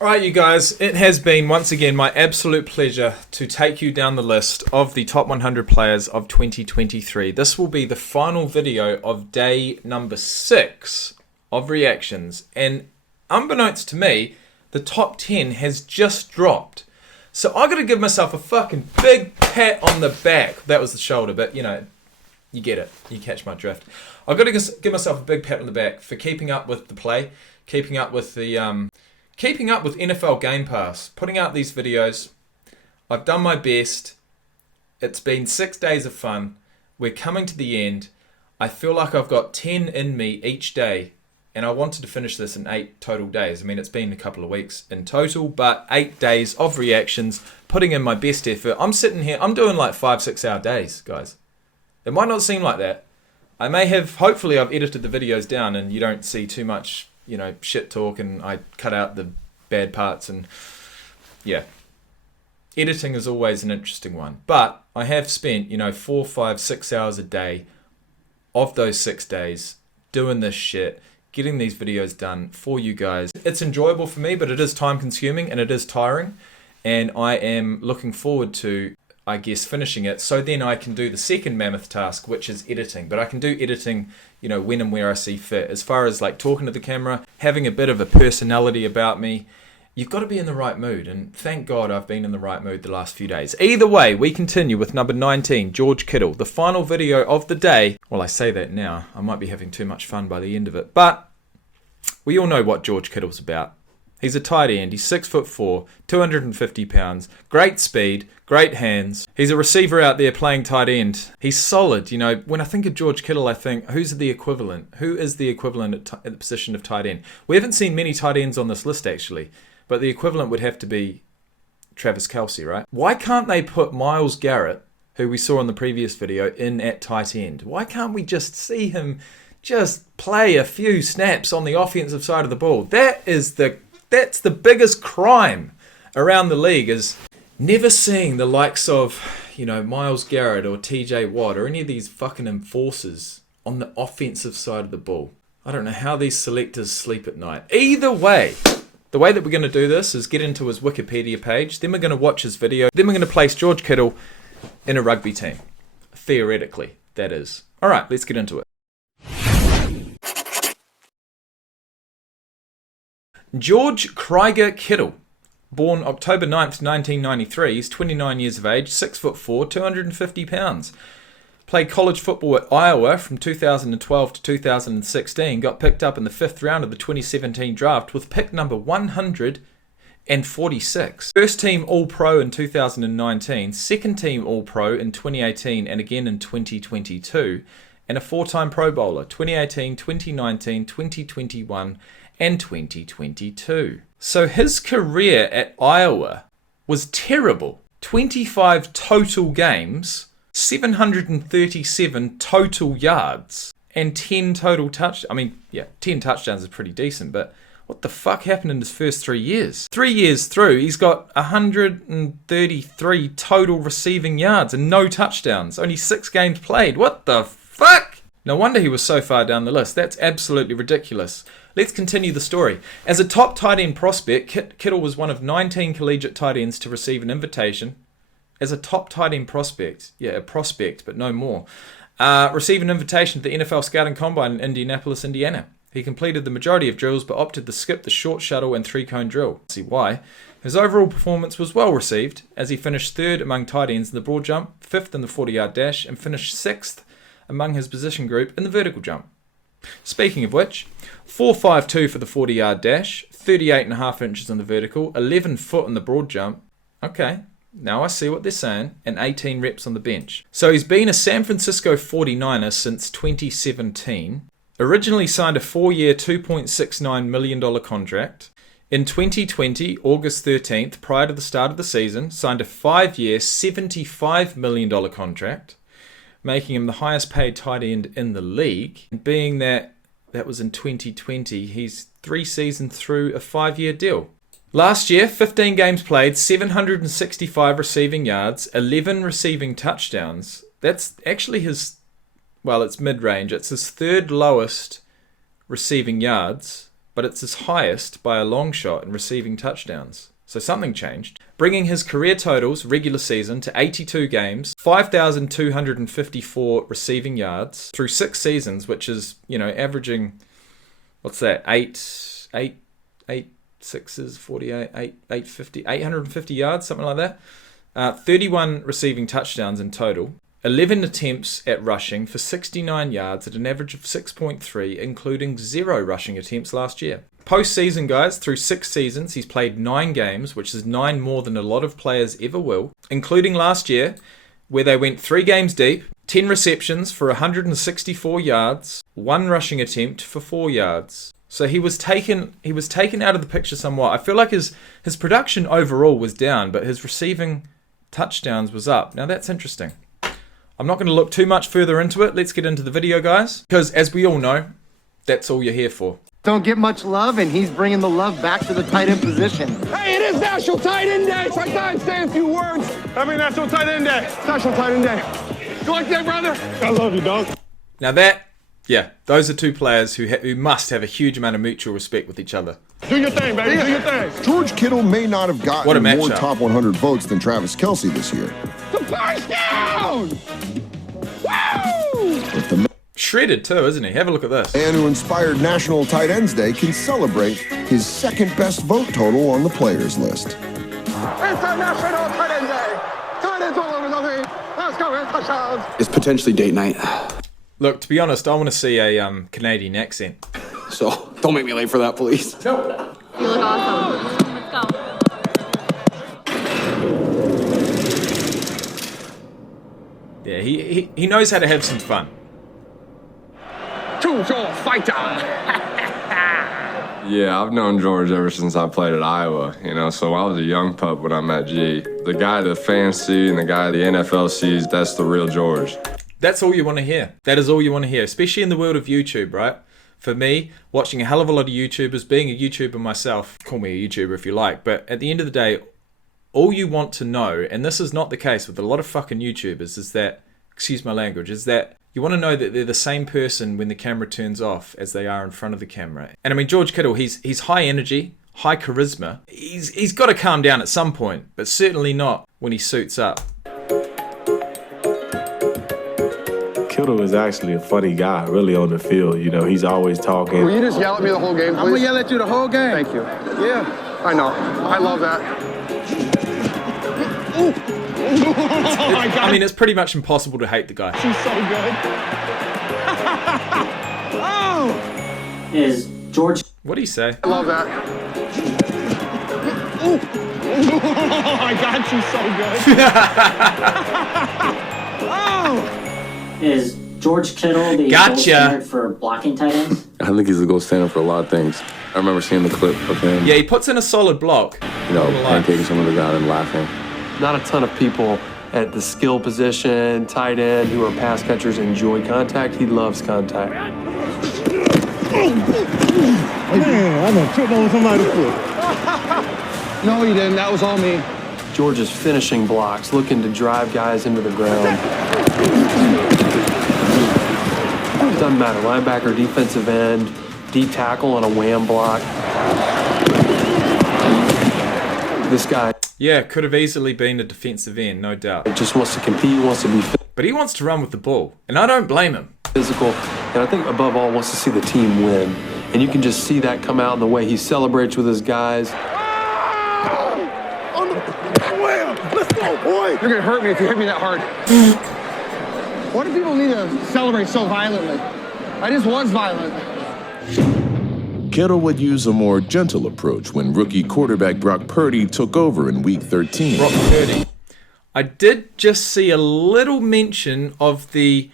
Alright you guys, it has been once again my absolute pleasure to take you down the list of the top 100 players of 2023. This will be the final video of day number 6 of reactions, and unbeknownst to me, the top 10 has just dropped. So I gotta give myself a fucking big pat on the back. That was the shoulder, but you know, you get it. You catch my drift. I've got to give myself a big pat on the back for keeping up with the play, keeping up with NFL Game Pass, putting out these videos. I've done my best. It's been 6 days of fun. We're coming to the end. I feel like I've got 10 in me each day, and I wanted to finish this in 8 total days. I mean, it's been a couple of weeks in total, but 8 days of reactions, putting in my best effort. I'm sitting here, I'm doing like 5-6 hour days, guys. It might not seem like that. I may have, hopefully I've edited the videos down and you don't see too much, you know, shit talk, and I cut out the bad parts, and yeah. Editing is always an interesting one. But I have spent, you know, 4, 5, 6 hours a day of those 6 days doing this shit, getting these videos done for you guys. It's enjoyable for me, but it is time consuming and it is tiring. And I am looking forward to, I guess, finishing it, so then I can do the second mammoth task, which is editing. But I can do editing, you know, when and where I see fit. As far as like talking to the camera, having a bit of a personality about me, you've got to be in the right mood, and thank God I've been in the right mood the last few days. Either way, we continue with number 19, George Kittle, the final video of the day. Well, I say that now, I might be having too much fun by the end of it, but we all know what George Kittle's about. He's a tight end. He's 6'4", 250 pounds, great speed, great hands. He's a receiver out there playing tight end. He's solid. You know, when I think of George Kittle, I think, who's the equivalent? Who is the equivalent at the position of tight end? We haven't seen many tight ends on this list, actually, but the equivalent would have to be Travis Kelce, right? Why can't they put Myles Garrett, who we saw in the previous video, in at tight end? Why can't we just see him just play a few snaps on the offensive side of the ball? That's the biggest crime around the league, is never seeing the likes of, you know, Myles Garrett or TJ Watt or any of these fucking enforcers on the offensive side of the ball. I don't know how these selectors sleep at night. Either way, the way that we're going to do this is get into his Wikipedia page, then we're going to watch his video, then we're going to place George Kittle in a rugby team. Theoretically, that is. Alright, let's get into it. George Krieger Kittle, born October 9th, 1993, he's 29 years of age, 6'4", 250 pounds. Played college football at Iowa from 2012 to 2016, got picked up in the 5th round of the 2017 draft with pick number 146. First team All-Pro in 2019, second team All-Pro in 2018 and again in 2022, and a 4-time Pro Bowler, 2018, 2019, 2021, and 2022. So his career at Iowa was terrible. 25 total games, 737 total yards, and 10 total touchdowns. I mean, yeah, 10 touchdowns is pretty decent, but what the fuck happened in his first 3 years? 3 years through, he's got 133 total receiving yards and no touchdowns. Only 6 games played. What the fuck? No wonder he was so far down the list. That's absolutely ridiculous. Let's continue the story. As a top tight end prospect, Kittle was one of 19 collegiate tight ends to receive an invitation. As a top tight end prospect, yeah, a prospect, but no more, receive an invitation to the NFL Scouting Combine in Indianapolis, Indiana. He completed the majority of drills, but opted to skip the short shuttle and 3-cone drill. See why? His overall performance was well received, as he finished 3rd among tight ends in the broad jump, 5th in the 40-yard dash, and finished 6th among his position group in the vertical jump. Speaking of which, 4.52 for the 40-yard dash, 38.5 inches on the vertical, 11 foot on the broad jump. Okay, now I see what they're saying, and 18 reps on the bench. So he's been a San Francisco 49er since 2017, originally signed a 4-year, $2.69 million contract. In 2020, August 13th, prior to the start of the season, signed a 5-year, $75 million contract, making him the highest paid tight end in the league. And being that was in 2020, he's 3 seasons through a 5-year deal. Last year, 15 games played, 765 receiving yards, 11 receiving touchdowns. That's actually his, well, it's mid-range. It's his 3rd lowest receiving yards, but it's his highest by a long shot in receiving touchdowns. So something changed, bringing his career totals regular season to 82 games, 5,254 receiving yards through 6 seasons, which is, averaging, what's that, 850 yards, something like that. 31 receiving touchdowns in total. 11 attempts at rushing for 69 yards at an average of 6.3, including 0 rushing attempts last year. Post-season, guys, through 6 seasons, he's played 9 games, which is 9 more than a lot of players ever will, including last year, where they went 3 games deep, 10 receptions for 164 yards, 1 rushing attempt for 4 yards. So he was taken out of the picture somewhat. I feel like his production overall was down, but his receiving touchdowns was up. Now that's interesting. I'm not going to look too much further into it. Let's get into the video, guys. Because as we all know, that's all you're here for. Don't get much love, and he's bringing the love back to the tight end position. Hey, it is National Tight End Day, so I thought I'd say a few words. Happy National Tight End Day. National Tight End Day. You like that, brother? I love you, dog. Now those are 2 players who must have a huge amount of mutual respect with each other. Do your thing, baby. Do your thing. George Kittle may not have gotten more matchup. top 100 votes than Travis Kelce this year. The first down! Woo! But the Shredded too, isn't he? Have a look at this. man who inspired National Tight Ends Day can celebrate his second best vote total on the players list. It's our National Tight End Day. Tight ends all over the league. Let's go, man. Touchdowns. It's potentially date night. Look, to be honest, I want to see a Canadian accent. So, don't make me late for that, please. You look awesome. Let's go. Yeah, he knows how to have some fun. Choose your fighter. Yeah, I've known George ever since I played at Iowa, so I was a young pup when I met G. The guy the fans see and the guy the NFL sees, that's the real George. That's all you want to hear. That is all you want to hear, especially in the world of YouTube, right? For me, watching a hell of a lot of YouTubers, being a YouTuber myself, call me a YouTuber if you like, but at the end of the day, all you want to know, and this is not the case with a lot of fucking YouTubers, is that, excuse my language, is that you want to know that they're the same person when the camera turns off as they are in front of the camera. And I mean, George Kittle, he's high energy, high charisma. He's got to calm down at some point, but certainly not when he suits up. Kittle is actually a funny guy, really, on the field. He's always talking. Will you just yell at me the whole game, please? I'm gonna yell at you the whole game. Thank you. Yeah. I know. I love that. Oh my God. I mean, it's pretty much impossible to hate the guy. She's so good. Oh! Is George... What do you say? I love that. Oh my God, she's so good. Oh! Is George Kittle the gold standard for blocking tight ends? I think he's the gold standard for a lot of things. I remember seeing the clip of him, Yeah, he puts in a solid block. pancaking someone to the ground and laughing. Not a ton of people at the skill position, tight end, who are pass catchers enjoy contact. He loves contact. Man, I done tripped over somebody's foot. No, you didn't. That was all me. George is finishing blocks, looking to drive guys into the ground. Doesn't matter, linebacker, defensive end, deep tackle on a wham block. This guy... Yeah, could have easily been a defensive end, no doubt. just wants to compete, wants to be But he wants to run with the ball, and I don't blame him. physical, and I think above all wants to see the team win. And you can just see that come out in the way he celebrates with his guys. Let's go, boy! You're gonna hurt me if you hit me that hard. Why do people need to celebrate so violently? I just was violent. Kittle would use a more gentle approach when rookie quarterback Brock Purdy took over in Week 13. Brock Purdy. I did just see a little mention of the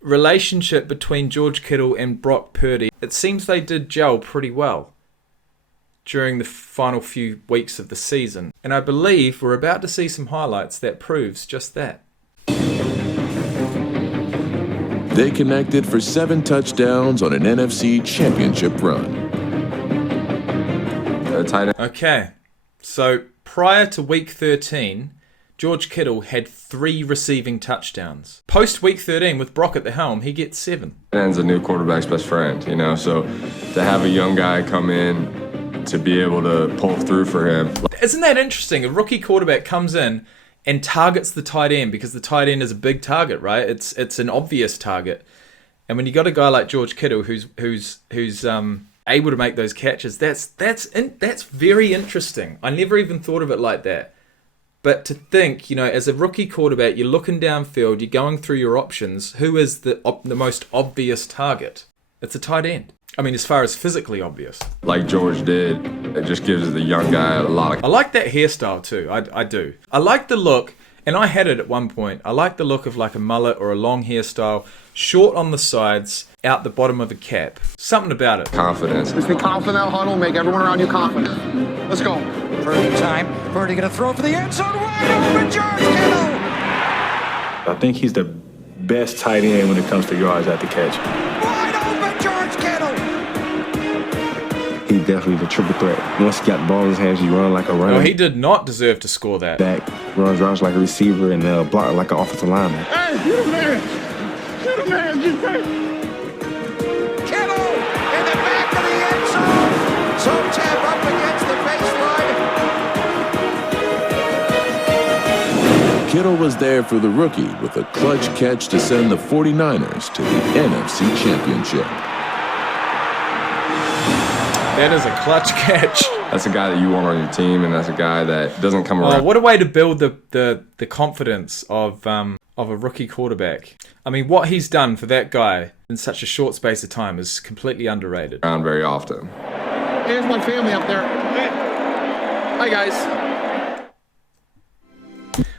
relationship between George Kittle and Brock Purdy. It seems they did gel pretty well during the final few weeks of the season. And I believe we're about to see some highlights that proves just that. They connected for 7 touchdowns on an NFC championship run. Okay, so prior to week 13, George Kittle had 3 receiving touchdowns. Post week 13 with Brock at the helm, he gets 7. End's a new quarterback's best friend, you know, so to have a young guy come in to be able to pull through for him. Isn't that interesting? A rookie quarterback comes in and targets the tight end because the tight end is a big target, right? It's an obvious target. And when you got a guy like George Kittle who's able to make those catches, that's very interesting. I never even thought of it like that. But to think, you know, as a rookie quarterback, you're looking downfield, you're going through your options. Who is the most obvious target? It's a tight end. I mean, as far as physically obvious. Like George did, it just gives the young guy a lot of... I like that hairstyle too, I do. I like the look, and I had it at one point. I like the look of like a mullet or a long hairstyle, short on the sides, out the bottom of a cap. Something about it. Confidence. Just be confident in that huddle, make everyone around you confident. Let's go. Purdy time. Purdy gonna throw for the end zone. Wide open, George Kittle. I think he's the best tight end when it comes to yards at the catch. Wide open, George Kittle. He's definitely the triple threat. Once he got the ball in his hands, he run like a runner. Oh, he did not deserve to score that. Back, runs routes like a receiver, and block like an offensive lineman. Hey, you're the man. You're the man. Just Kittle in the back of the end zone. So tap up against the baseline. Kittle was there for the rookie with a clutch catch to send the 49ers to the NFC Championship. That is a clutch catch. That's a guy that you want on your team, and that's a guy that doesn't come around. Oh, what a way to build the confidence of a rookie quarterback. I mean, what he's done for that guy in such a short space of time is completely underrated. Around very often. Here's my family up there. Hey. Hi, guys.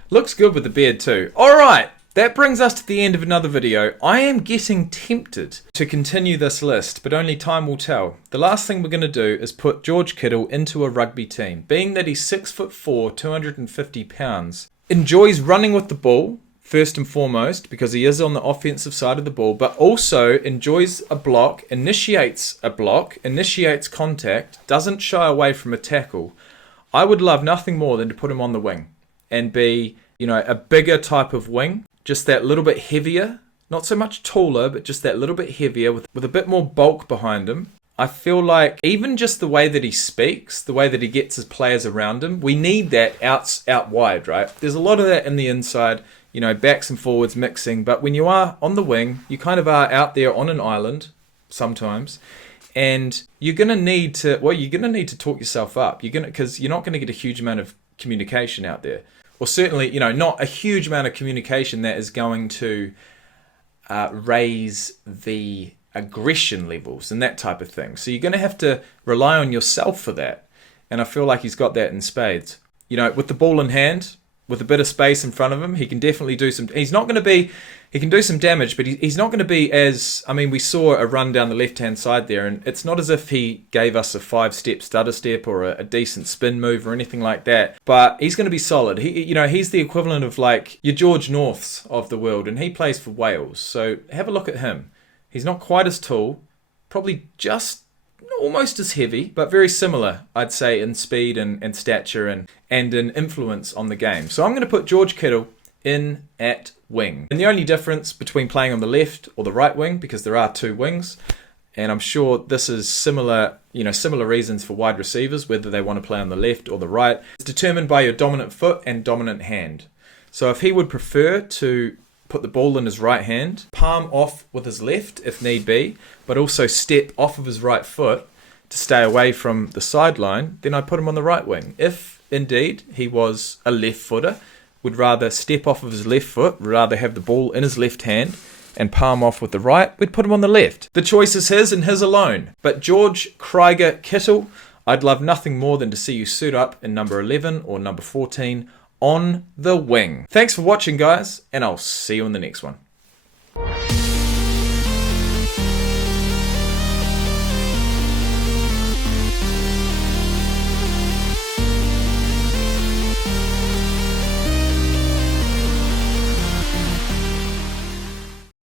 Looks good with the beard too. Alright, that brings us to the end of another video. I am getting tempted to continue this list, but only time will tell. The last thing we're going to do is put George Kittle into a rugby team. Being that he's 6'4", 250 pounds, enjoys running with the ball, first and foremost, because he is on the offensive side of the ball, but also enjoys a block, initiates contact, doesn't shy away from a tackle. I would love nothing more than to put him on the wing and be, you know, a bigger type of wing, just that little bit heavier, not so much taller, but just that little bit heavier with a bit more bulk behind him. I feel like even just the way that he speaks, the way that he gets his players around him, we need that out wide, right? There's a lot of that in the inside, you know, backs and forwards mixing, but when you are on the wing, you kind of are out there on an island sometimes, and you're going to need to talk yourself up. Because you're not going to get a huge amount of communication out there. Or certainly, you know, not a huge amount of communication that is going to raise the aggression levels and that type of thing. So you're going to have to rely on yourself for that. And I feel like he's got that in spades. You know, with the ball in hand, with a bit of space in front of him, he can definitely do some... He can do some damage, but he's not going to be as... I mean, we saw a run down the left-hand side there, and it's not as if he gave us a 5-step stutter step or a decent spin move or anything like that, but he's going to be solid. He's the equivalent of like your George Norths of the world, and he plays for Wales, so have a look at him. He's not quite as tall, probably just almost as heavy, but very similar, I'd say, in speed and stature and in influence on the game. So I'm going to put George Kittle in at wing. And the only difference between playing on the left or the right wing, because there are 2 wings, and I'm sure this is similar reasons for wide receivers, whether they want to play on the left or the right, is determined by your dominant foot and dominant hand. So if he would prefer to put the ball in his right hand, palm off with his left if need be, but also step off of his right foot to stay away from the sideline, then I'd put him on the right wing. If indeed he was a left footer, would rather step off of his left foot, rather have the ball in his left hand and palm off with the right, we'd put him on the left. The choice is his and his alone. But George Krieger Kittle, I'd love nothing more than to see you suit up in number 11 or number 14 on the wing. Thanks for watching, guys, and I'll see you in the next one.